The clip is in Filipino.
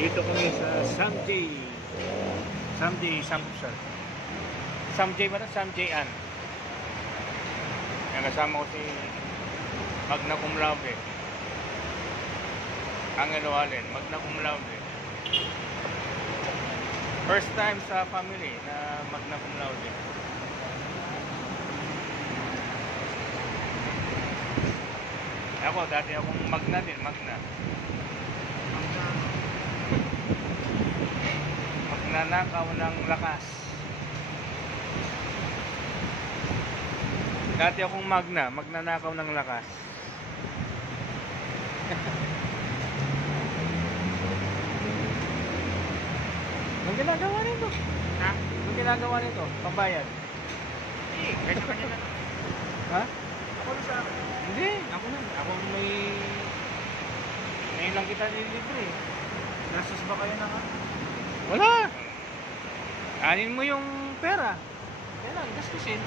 Dito kami sa Samjay. Samjay Samsat. Samjay ba na? Samjay An. Yan, kasama ko si Magna Cum Laude. Angelo Allen, Magna Cum Laude. First time sa family na Magna Cum Laude. Ako, dati akong Magna din, Magna. Magnanakaw ng lakas. Dati akong Magna, magnanakaw ng lakas. Anong ginagawa nito? Ha? Anong ginagawa nito? Pambayad? Hindi, kahit kanya na. Ha? Ako na sa akin. Hindi, ako na. Ako may... Ngayon lang kita nilibre. Nasus ba kayo na nga? Wala! Anin mo yung pera. Kaya lang, gastusin.